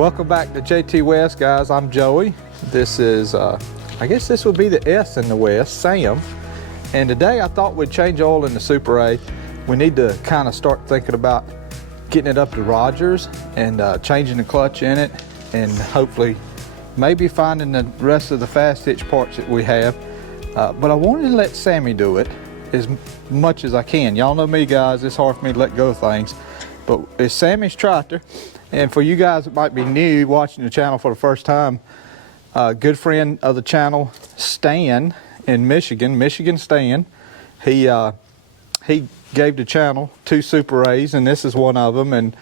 Welcome back to Jtwes, guys. I'm Joey. This is, I guess this would be the S in the West, Sam. And today I thought we'd change oil in the Super A. We need to kind of start thinking about getting it up to Rogers and changing the clutch in it, and hopefully maybe finding the rest of the fast hitch parts that we have. But I wanted to let Sammy do it as much as I can. Y'all know me, guys, it's hard for me to let go of things. But it's Sammy's tractor. And for you guys that might be new watching the channel for the first time, a good friend of the channel, Stan in Michigan Stan, he gave the channel 2 Super A's, and this is one of them, and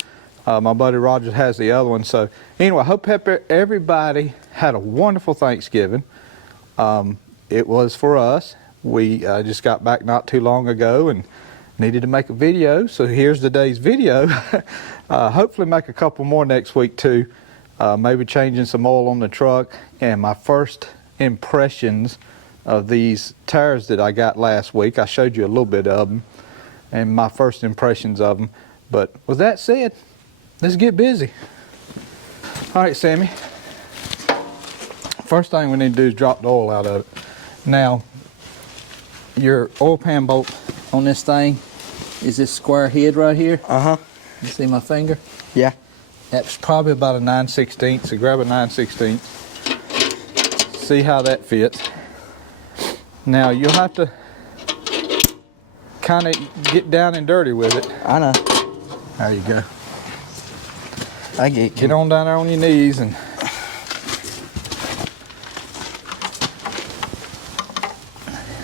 my buddy Roger has the other one. So anyway, I hope everybody had a wonderful Thanksgiving. It was for us. We just got back not too long ago and needed to make a video, so here's today's video. Hopefully make a couple more next week too. Maybe changing some oil on the truck, and my first impressions of these tires that I got last week. I showed you a little bit of them and my first impressions of them. But with that said, let's get busy. All right, Sammy. First thing we need to do is drop the oil out of it. Now, your oil pan bolt on this thing is this square head right here. You see my finger? Yeah. That's probably about a 9/16, so grab a 9/16. See how that fits. Now you'll have to kind of get down and dirty with it. I know. There you go. I get you. Get on down there on your knees and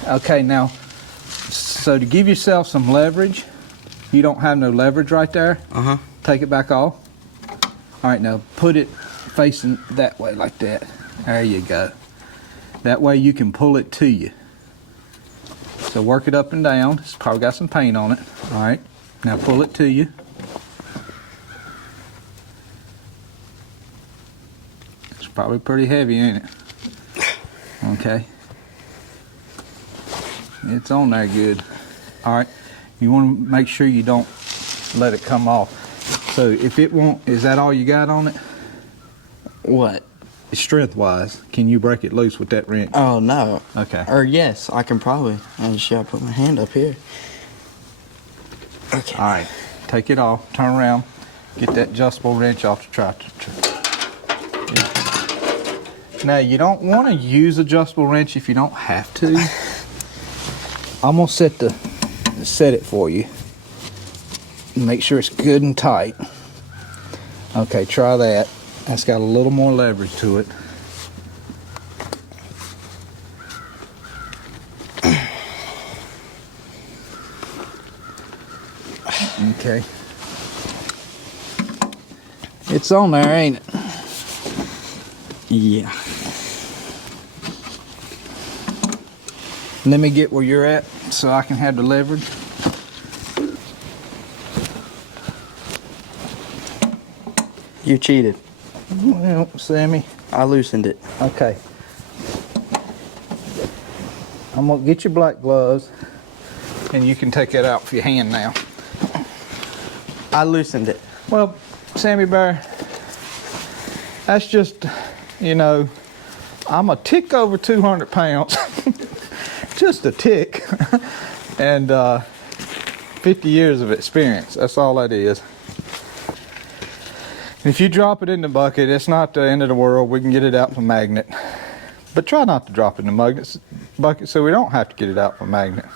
okay, now, so to give yourself some leverage, you don't have no leverage right there. Take it back off. All right, now put it facing that way like that. There you go. That way you can pull it to you. So work it up and down. It's probably got some paint on it. All right, now pull it to you. It's probably pretty heavy, ain't it? Okay. It's on there good. All right, you want to make sure you don't let it come off. So if it won't, is that all you got on it? What? Strength-wise, can you break it loose with that wrench? Oh, no. Okay. Or yes, I can probably. I just gotta put my hand up here. Okay. All right, take it off, turn around, get that adjustable wrench off the tractor. Now, you don't want to use adjustable wrench if you don't have to. I'm gonna set it for you. Make sure it's good and tight. Okay, try that. That's got a little more leverage to it. Okay. It's on there, ain't it? Yeah. Let me get where you're at so I can have the leverage. You cheated. Well, Sammy. I loosened it. Okay. I'm gonna get your black gloves, and you can take that out for your hand now. I loosened it. Well, Sammy Bear, that's just, you know, I'm a tick over 200 pounds. Just a tick. And 50 years of experience. That's all that is. If you drop it in the bucket, it's not the end of the world. We can get it out with a magnet. But try not to drop it in the bucket so we don't have to get it out with a magnet.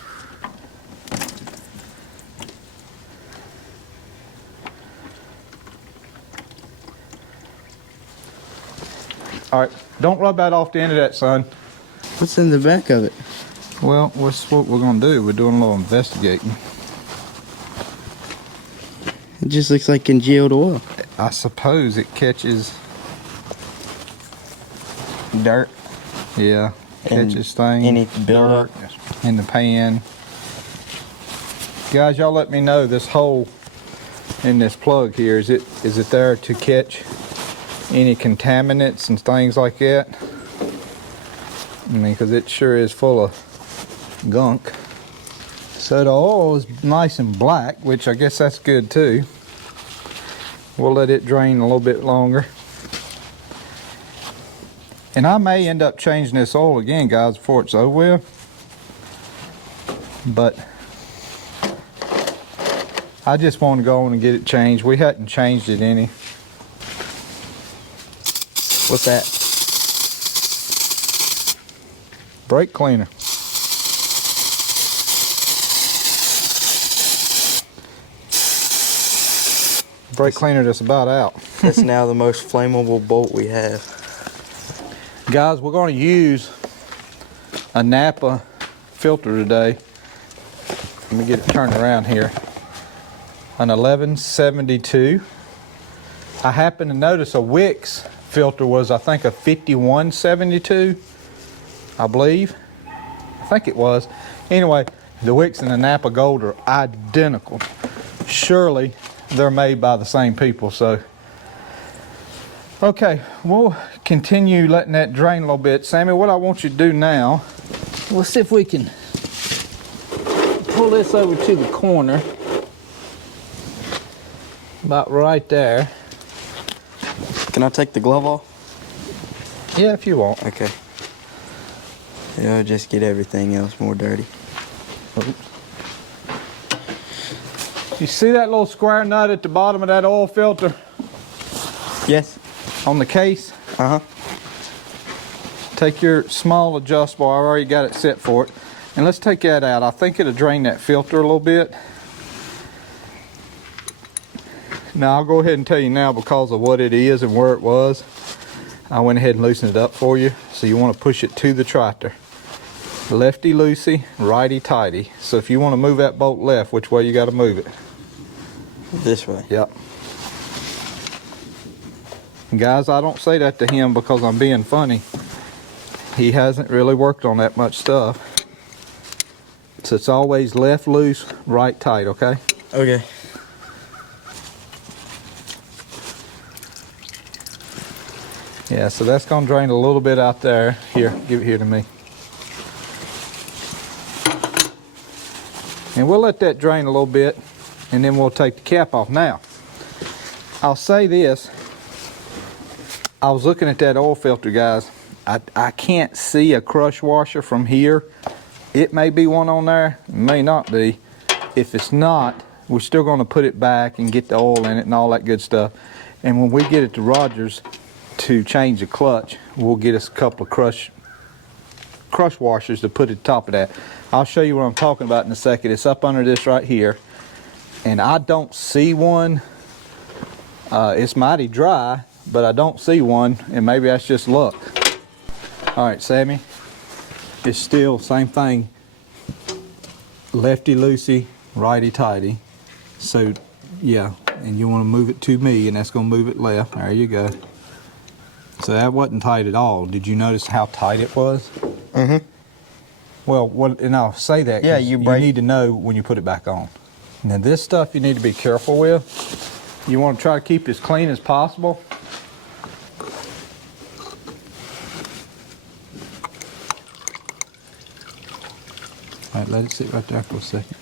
All right, don't rub that off the end of that, son. What's in the back of it? Well, what's what we're gonna do? We're doing a little investigating. It just looks like congealed oil. I suppose it catches Dirt. Yeah, catches things. Any buildup in the pan. Guys, y'all let me know this hole in this plug here. Is it there to catch any contaminants and things like that? I mean, because it sure is full of gunk. So the oil is nice and black, which I guess that's good too. We'll let it drain a little bit longer. And I may end up changing this oil again, guys, before it's over with. But I just want to go on and get it changed. We hadn't changed it any. What's that? Brake cleaner. Brake cleaner just about out. That's now the most flammable bolt we have. Guys, we're going to use a Napa filter today. Let me get it turned around here. An 1172. I happened to notice a Wix filter was, I think, a 5172, I believe. I think it was. Anyway, the Wix and the Napa Gold are identical. Surely they're made by the same people, so. Okay, we'll continue letting that drain a little bit. Sammy, what I want you to do now, let's see if we can pull this over to the corner. About right there. Can I take the glove off? Yeah, if you want. Okay. It'll just get everything else more dirty. Oops. You see that little square nut at the bottom of that oil filter Yes. on the case? Uh-huh. Take your small adjustable, I already got it set for it, and let's take that out. I think it'll drain that filter a little bit. Now I'll go ahead and tell you now, because of what it is and where it was, I went ahead and loosened it up for you. So you want to push it to the tractor. Lefty loosey, righty tighty. So if you want to move that bolt left, which way you got to move it? This way. Yep. Guys, I don't say that to him because I'm being funny. He hasn't really worked on that much stuff. So it's always left loose, right tight, okay? Okay. Yeah, so that's gonna drain a little bit out there. Here, give it here to me. And we'll let that drain a little bit, and then we'll take the cap off. Now, I'll say this. I was looking at that oil filter, guys. I can't see a crush washer from here. It may be one on there, it may not be. If it's not, we're still gonna put it back and get the oil in it and all that good stuff. And when we get it to Rogers to change the clutch, we'll get us a couple of crush washers to put at the top of that. I'll show you what I'm talking about in a second. It's up under this right here, and I don't see one. It's mighty dry, but I don't see one, and maybe that's just luck. All right, Sammy, it's still same thing, lefty loosey, righty tighty. So yeah, and you want to move it to me, and that's going to move it left. There you go. So that wasn't tight at all. Did you notice how tight it was? Mm-hmm. Well, and I'll say that. Yeah, you need to know when you put it back on. Now this stuff you need to be careful with. You want to try to keep it as clean as possible. All right, let it sit right there for a second.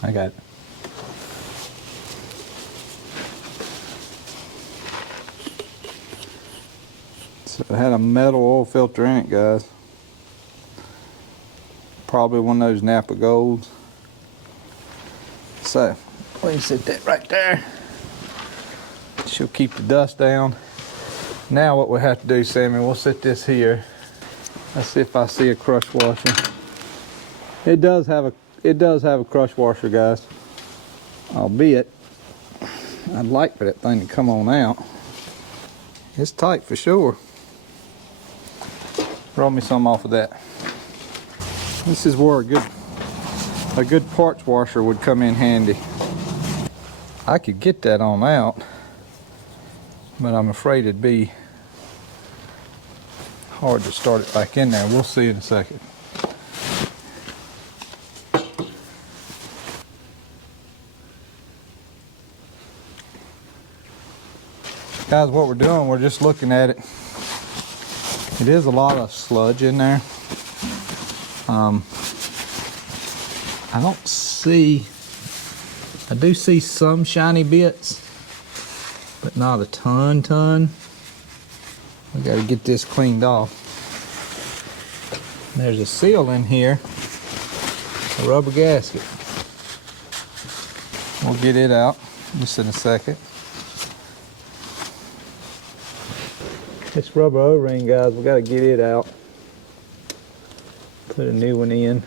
I got it. So it had a metal oil filter in it, guys. Probably one of those Napa Golds. So, let me set that right there. She'll keep the dust down. Now what we have to do, Sammy, we'll set this here. Let's see if I see a crush washer. It does have a crush washer, guys. Albeit, I'd like for that thing to come on out. It's tight for sure. Roll me some off of that. This is where a good parts washer would come in handy. I could get that on out, but I'm afraid it'd be hard to start it back in there. We'll see in a second. Guys, what we're doing, we're just looking at it. It is a lot of sludge in there. I don't see, I do see some shiny bits, but not a ton. We gotta get this cleaned off. There's a seal in here, a rubber gasket. We'll get it out just in a second. This rubber O-ring, guys, we gotta get it out. Put a new one in.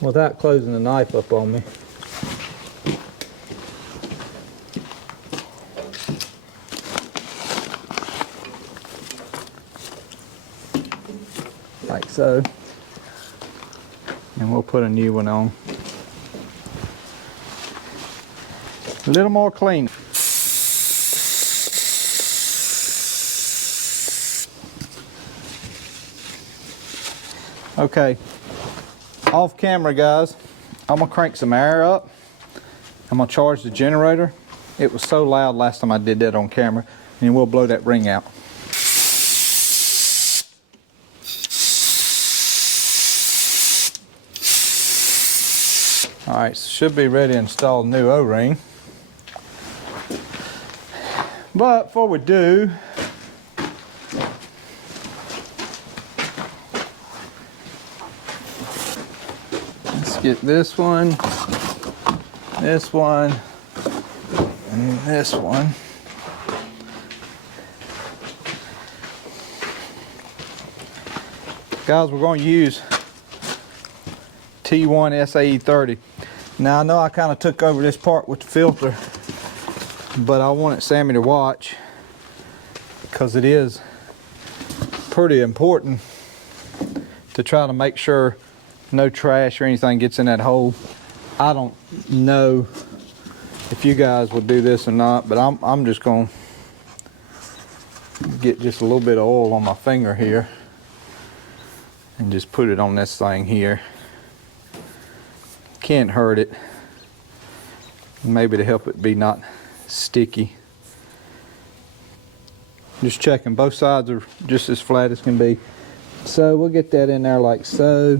Without closing the knife up on me. Like so. And we'll put a new one on. A little more clean. Okay, off camera, guys, I'm gonna crank some air up. I'm gonna charge the generator. It was so loud last time I did that on camera, and we'll blow that ring out. All right, so should be ready to install a new O-ring. But before we do, let's get this one, and this one. Guys, we're going to use T1 SAE 30. Now I know I kind of took over this part with the filter, but I wanted Sammy to watch because it is pretty important to try to make sure no trash or anything gets in that hole. I don't know if you guys would do this or not, but I'm just going to get just a little bit of oil on my finger here and just put it on this thing here. Can't hurt it. Maybe to help it be not sticky. Just checking, both sides are just as flat as can be. So we'll get that in there like so.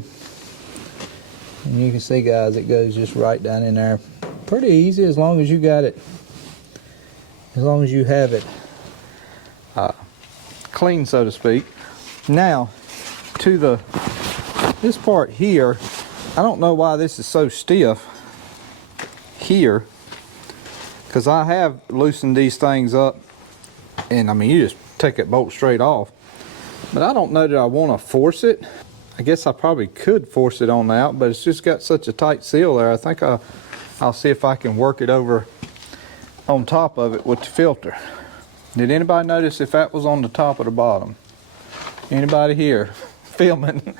And you can see, guys, it goes just right down in there. Pretty easy as long as you got it, as long as you have it clean, so to speak. Now to this part here, I don't know why this is so stiff here, because I have loosened these things up, and I mean, you just take that bolt straight off. But I don't know that I want to force it. I guess I probably could force it on out, but it's just got such a tight seal there. I think I'll see if I can work it over on top of it with the filter. Did anybody notice if that was on the top or the bottom? Anybody here filming?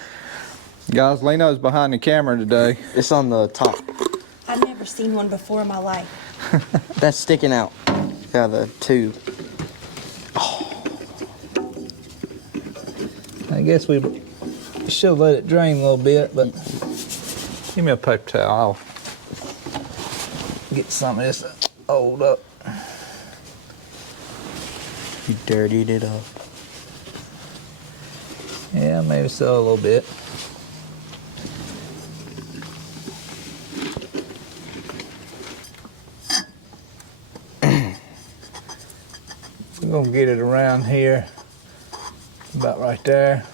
Guys, Leno's behind the camera today. It's on the top. I've never seen one before in my life. That's sticking out. Yeah, the tube. I guess we should let it drain a little bit, but give me a paper towel. I'll get some of this oiled up. You dirtied it up. Yeah, maybe so, a little bit. We're gonna get it around here, about right there.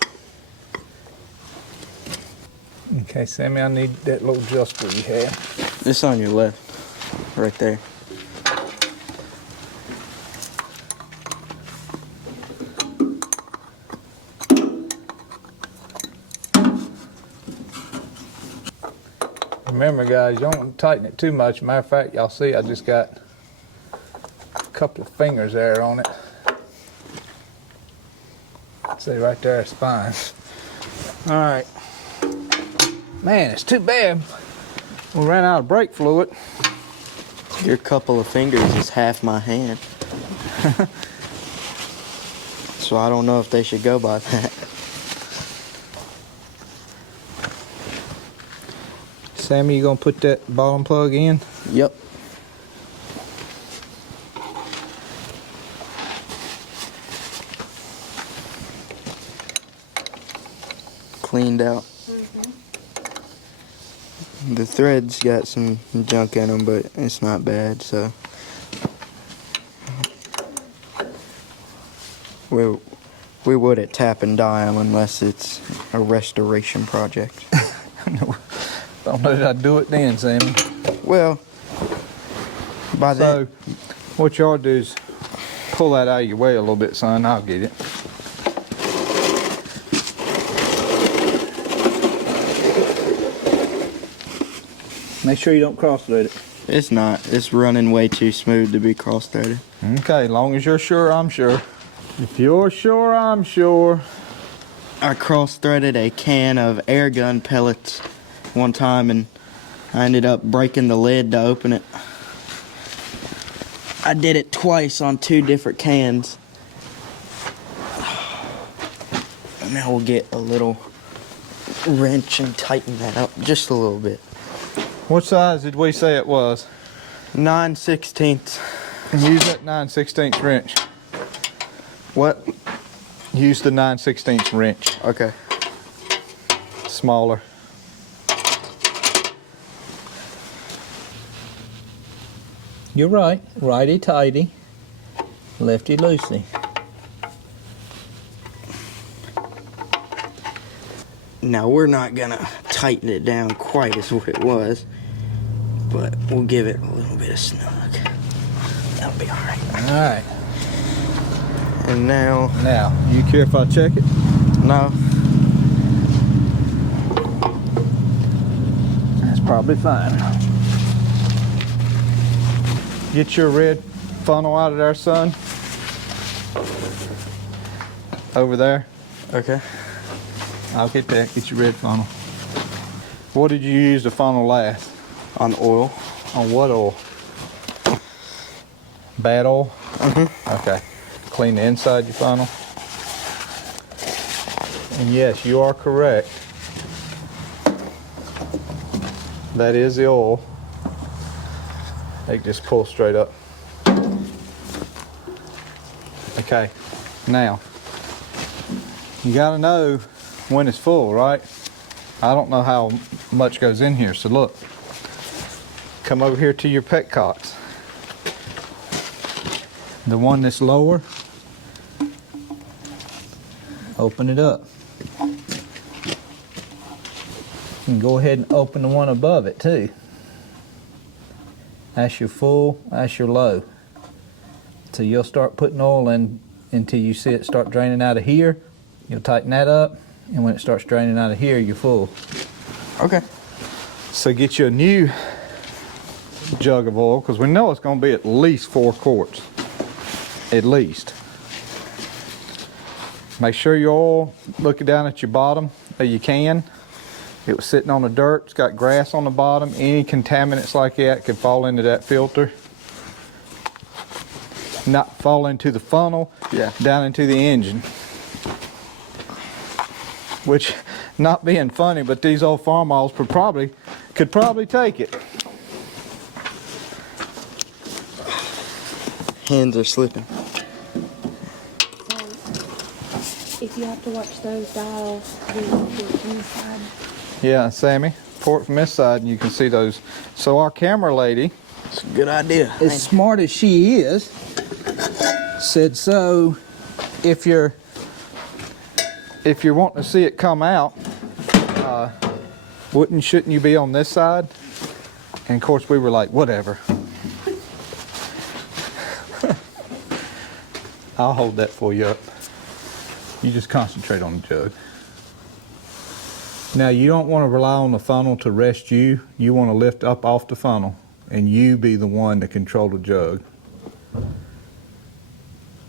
Okay, Sammy, I need that little adjuster you have. It's on your left, right there. Remember, guys, you don't want to tighten it too much. Matter of fact, y'all see I just got a couple of fingers there on it. See, right there, it's fine. All right. Man, it's too bad we ran out of brake fluid. Your couple of fingers is half my hand. So I don't know if they should go by that. Sammy, you gonna put that bottom plug in? Yep. cleaned out. The threads got some junk in them, but it's not bad, so. We wouldn't tap and dye them unless it's a restoration project. Don't know that I'd do it then, Sammy. Well, by So, then, what you ought to do is pull that out of your way a little bit, son. I'll get it. Make sure you don't cross-thread it. it's not. It's running way too smooth to be cross-threaded. Okay, long as you're sure, I'm sure. If you're sure, I'm sure. I cross-threaded a can of air gun pellets one time, and I ended up breaking the lid to open it. I did it twice on 2 different cans. And now we'll get a little wrench and tighten that up just a little bit. What size did we say it was? 9/16. Use that 9/16 wrench. What? Use the 9/16 wrench. Okay. Smaller. You're right. Righty-tighty, lefty-loosey. Now we're not gonna tighten it down quite as what it was, but we'll give it a little bit of snug. That'll be alright. All right. And now, Now, you care if I check it? no, That's probably fine. Get your red funnel out of there, son. Over there. okay. I'll get that. Get your red funnel. What did you use the funnel last? On oil. On what oil? Bad oil? Mm-hmm. Okay. Clean the inside of your funnel. And yes, you are correct. That is the oil. They just pull straight up. Okay. Now, you gotta know when it's full, right? I don't know how much goes in here, so look. Come over here to your petcocks. The one that's lower, open it up. You can go ahead and open the one above it too. That's your full, that's your low. So you'll start putting oil in until you see it start draining out of here. You'll tighten that up, and when it starts draining out of here, you're full. Okay. So get you a new jug of oil, because we know it's going to be at least 4 quarts. At least. Make sure your oil, looking down at your bottom of your can. It was sitting on the dirt, it's got grass on the bottom. Any contaminants like that could fall into that filter. Not fall into the funnel, Yeah. down into the engine. Which, not being funny, but these old Farmalls could probably take it. Hands are slipping. So, if you have to watch those dials, we will do it from the side. Yeah, Sammy, pour it from this side and you can see those. So our camera lady, It's a good idea. as smart as she is, said, so if you're wanting to see it come out, shouldn't you be on this side? And of course we were like, whatever. I'll hold that for you up. You just concentrate on the jug. Now you don't want to rely on the funnel to rest you. You want to lift up off the funnel and you be the one to control the jug.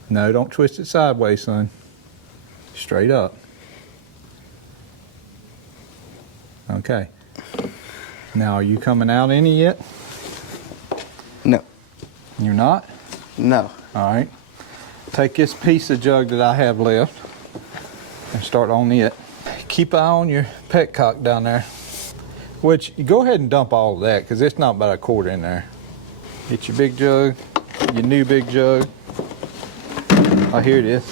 No, don't twist it sideways, son. Straight up. Okay. Now, are you coming out any yet? No. You're not? No. All right. Take this piece of jug that I have left and start on it. Keep an eye on your petcock down there. Which, you go ahead and dump all of that because it's not about a quart in there. Get your big jug, your new big jug. Oh, here it is.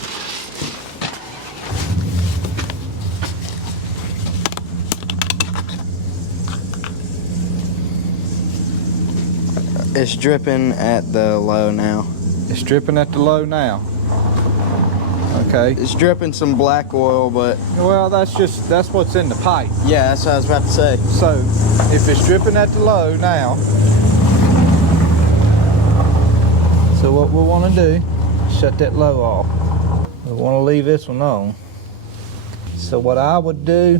It's dripping at the low now. It's dripping at the low now. Okay. It's dripping some black oil, but Well, that's what's in the pipe. yeah, that's what I was about to say. So, if it's dripping at the low now, so what we want to do, shut that low off. We want to leave this one on. So what I would do,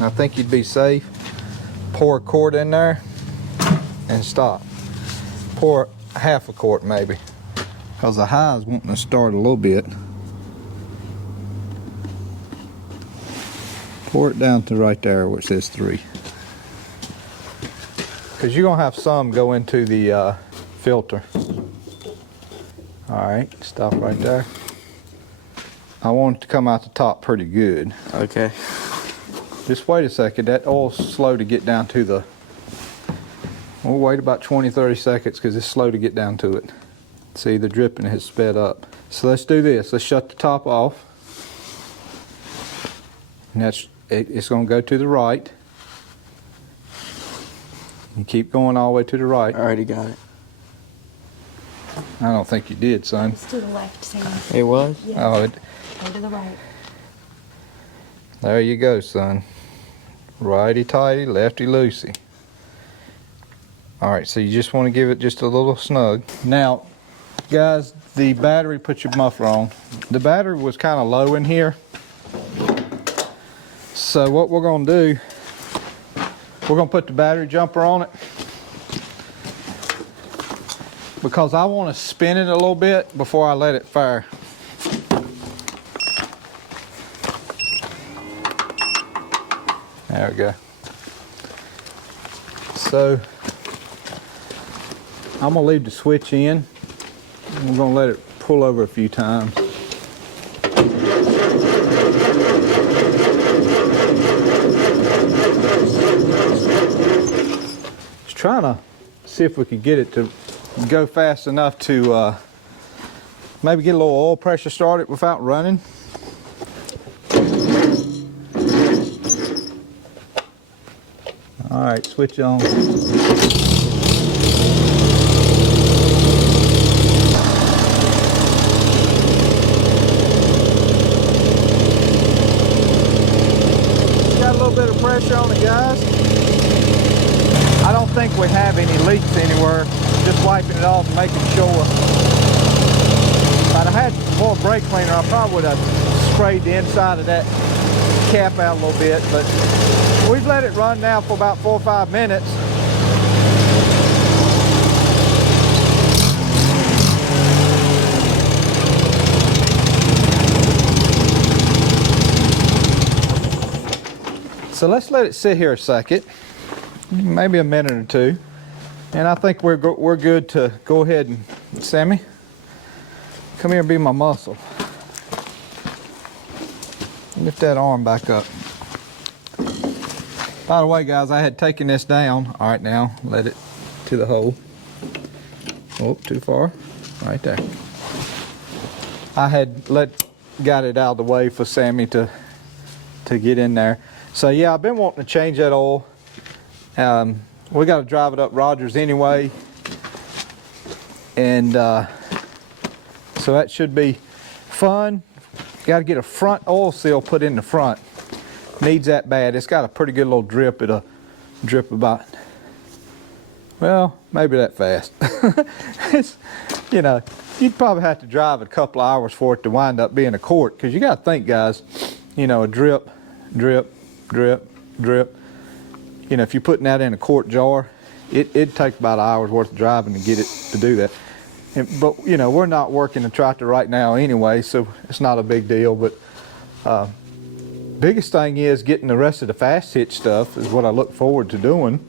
I think you'd be safe, pour a quart in there and stop. Pour half a quart maybe, because the high is wanting to start a little bit. Pour it down to right there where it says 3. Because you're going to have some go into the filter. Alright, stop right there. I want it to come out the top pretty good. Okay. Just wait a second, that oil's slow to get down to the... We'll wait about 20-30 seconds because it's slow to get down to it. See, the dripping has sped up. So let's do this. Let's shut the top off. And it's going to go to the right. You keep going all the way to the right. I already got it. I don't think you did, son. It's to the left, Sam. It was? Yes. Oh, Go to the right. there you go, son. Righty-tighty, lefty-loosey. All right, so you just want to give it just a little snug. Now, guys, the battery, put your muffler on. The battery was kind of low in here. So what we're going to do, we're going to put the battery jumper on it, because I want to spin it a little bit before I let it fire. There we go. So I'm going to leave the switch in. We're going to let it pull over a few times. Just trying to see if we could get it to go fast enough to maybe get a little oil pressure started without running. All right, switch on. Got a little bit of pressure on it, guys. I don't think we have any leaks anywhere. Just wiping it off and making sure. If I'd have had more brake cleaner, I probably would have sprayed the inside of that cap out a little bit, but we've let it run now for about 4 or 5 minutes. So let's let it sit here a second, maybe a minute or two, and I think we're good to go ahead and, Sammy, come here and be my muscle. Lift that arm back up. By the way, guys, I had taken this down. All right, now let it to the hole. Oh, too far. Right there. I had got it out of the way for Sammy to get in there. So yeah, I've been wanting to change that oil. We got to drive it up Rogers anyway, and so that should be fun. Got to get a front oil seal put in the front. Needs that bad. It's got a pretty good little drip. It'll drip about, well, maybe that fast. It's, you know, you'd probably have to drive a couple of hours for it to wind up being a quart, because you got to think, guys, you know, a drip, drip, drip, drip. You know, if you're putting that in a quart jar, it'd take about an hour's worth of driving to get it to do that. But, you know, we're not working the tractor right now anyway, so it's not a big deal. But biggest thing is getting the rest of the fast hitch stuff is what I look forward to doing,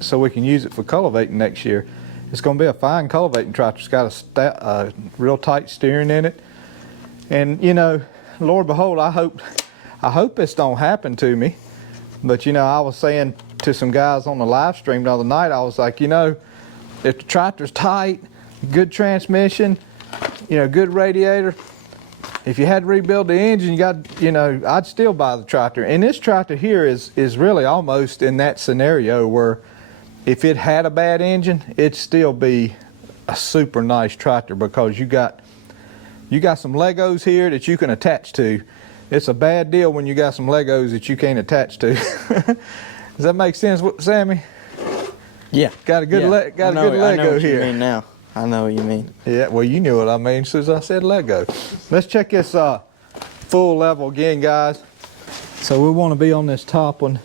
so we can use it for cultivating next year. It's going to be a fine cultivating tractor. It's got a real tight steering in it. And, you know, Lord behold, I hope this don't happen to me. But, you know, I was saying to some guys on the live stream the other night, I was like, you know, if the tractor's tight, good transmission, you know, good radiator, if you had to rebuild the engine, you got, you know, I'd still buy the tractor. And this tractor here is really almost in that scenario where if it had a bad engine, it'd still be a super nice tractor because you got some Legos here that you can attach to. It's a bad deal when you got some Legos that you can't attach to. Does that make sense, Sammy? Yeah. Got a good I know Lego what here. You mean now. I know what you mean. Yeah, well, you knew what I mean as soon as I said Lego. Let's check this full level again, guys. So we want to be on this top one.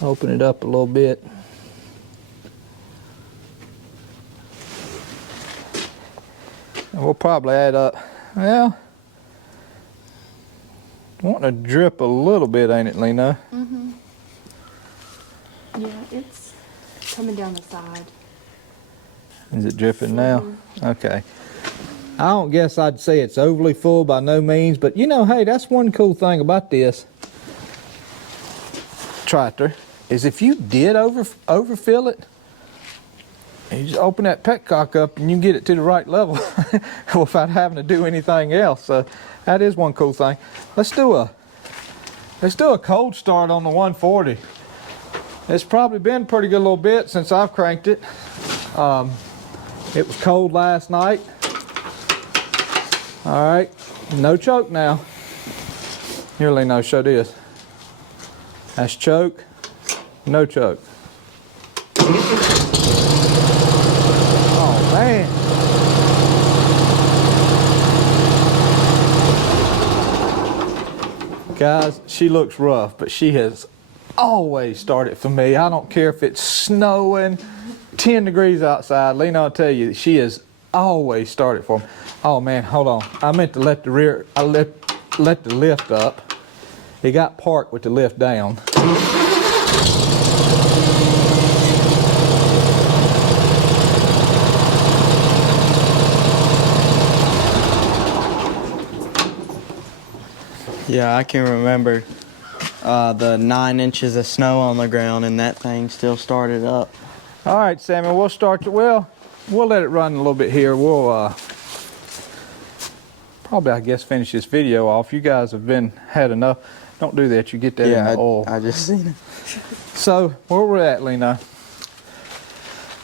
Open it up a little bit. And we'll probably add up, well, wanting to drip a little bit, ain't it, Lena? Mm-hmm. Yeah, it's coming down the side. Is it dripping now? Okay. I don't guess I'd say it's overly full by no means, but you know, hey, that's one cool thing about this tractor is if you did overfill it, you just open that petcock up and you can get it to the right level without having to do anything else. So that is one cool thing. Let's do a cold start on the 140. It's probably been a pretty good little bit since I've cranked it. It was cold last night. All right, no choke now. Here, Leno, show this. That's choke, no choke. Oh, man. Guys, she looks rough, but she has always started for me. I don't care if it's snowing, 10 degrees outside. Lena, I'll tell you, she has always started for me. Oh man, hold on. I meant to let the let the lift up. It got parked with the lift down. Yeah, I can remember the 9 inches of snow on the ground and that thing still started up. All right, Sammy, we'll start it. Well, we'll let it run a little bit here. We'll probably, I guess, finish this video off. You guys have had enough. Don't do that. You get that in the oil. I just seen it. So where we're at, Lena.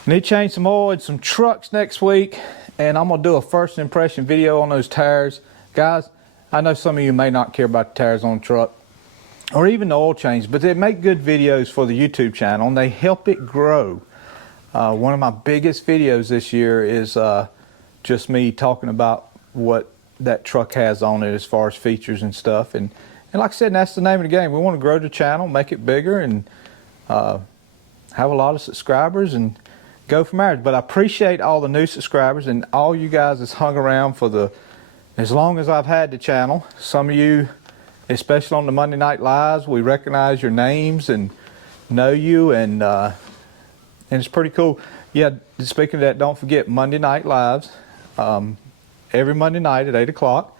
Need to change some oil and some trucks next week, and I'm gonna do a first impression video on those tires, guys. I know some of you may not care about the tires on the truck or even the oil change, but they make good videos for the YouTube channel and they help it grow. One of my biggest videos this year is just me talking about what that truck has on it as far as features and stuff. And like I said, that's the name of the game. We want to grow the channel, make it bigger, and have a lot of subscribers and go from there. But I appreciate all the new subscribers and all you guys that's hung around for as long as I've had the channel. Some of you, especially on the Monday Night Lives, we recognize your names and know you, and it's pretty cool. Yeah, speaking of that, don't forget Monday Night Lives. Every Monday night at 8 o'clock.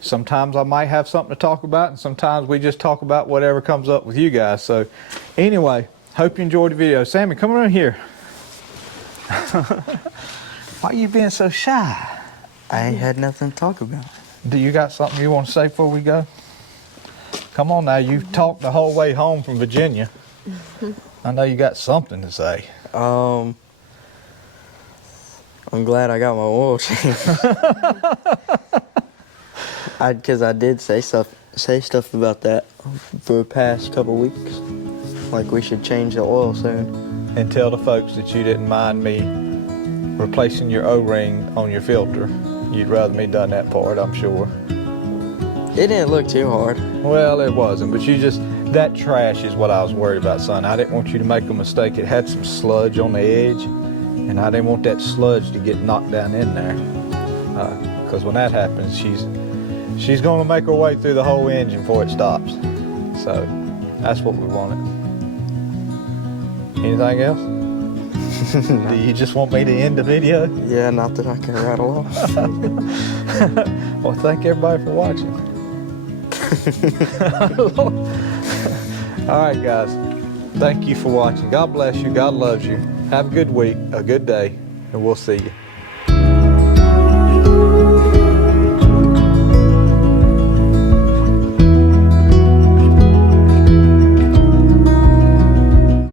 Sometimes I might have something to talk about, and sometimes we just talk about whatever comes up with you guys. So anyway, hope you enjoyed the video. Sammy, come around here. Why are you being so shy? I ain't had nothing to talk about. Do you got something you want to say before we go? Come on now, you've talked the whole way home from Virginia. I know you got something to say. I'm glad I got my oil change. Because I did say stuff about that for the past couple weeks. Like we should change the oil soon. And tell the folks that you didn't mind me replacing your O-ring on your filter. You'd rather me done that part, I'm sure. It didn't look too hard. Well, it wasn't, but that trash is what I was worried about, son. I didn't want you to make a mistake. It had some sludge on the edge, and I didn't want that sludge to get knocked down in there. Because when that happens, she's going to make her way through the whole engine before it stops. So that's what we wanted. Anything else? Do you just want me to end the video? Yeah, not that I can rattle off. Well, thank everybody for watching. All right, guys. Thank you for watching. God bless you. God loves you. Have a good week, a good day, and we'll see you.